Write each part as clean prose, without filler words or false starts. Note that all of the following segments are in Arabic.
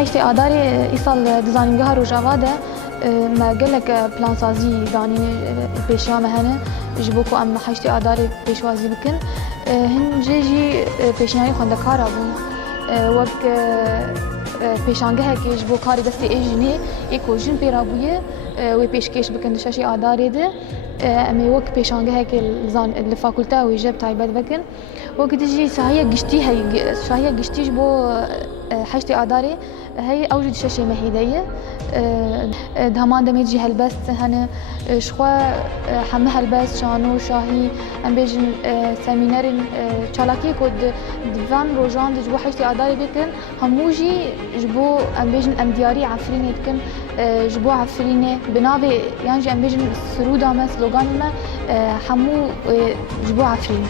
حشتي آداري إيصال دزانينجها روجاوا ده ما قالك بلان سازي داني بيشوا مهنة جبوكو أم حشتي آداري بيشوازي بكن هن جي بيشياني خوندكارا بون وك پیشانگه که جبو کاری دستی ایجنی یکو جن پیرابویه و پیشکش بکن دشاشی آداری ده امی وک پیشانگه که لزان لفاکولته و جب تایبت بکن وقت جی ساهیه گشتی جبو حشتی آداری هی اوجد شاشی مهیدیه دهمان دمی جی هلبست هنه شخوا همه هلبست شانو شاهی ام بیجن سمینر چالاکی کد دوان روزان جبو حشتی آداری بکن هموجی جبو ام بیجن ام دیاری عفرینه بکن جبو عفرینه بنابه یعنی ام بیجن سرودا ما سلوگان ما همو جبو عفرینه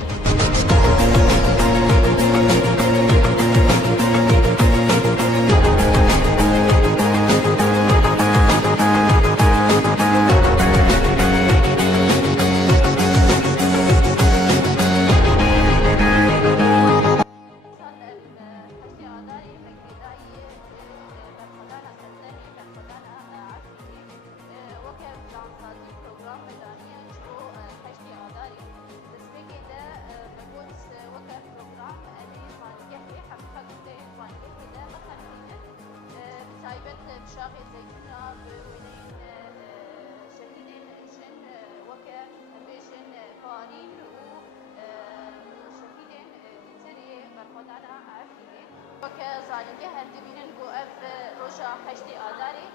زالنگه هر دبینن گو اف روژا حشتی آداری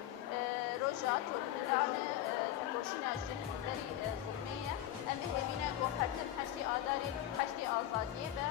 روژا تولدان تکوشین اجن بری ظلمیه امی هبینه گو هر تن حشتی آداری حشتی آزادیه به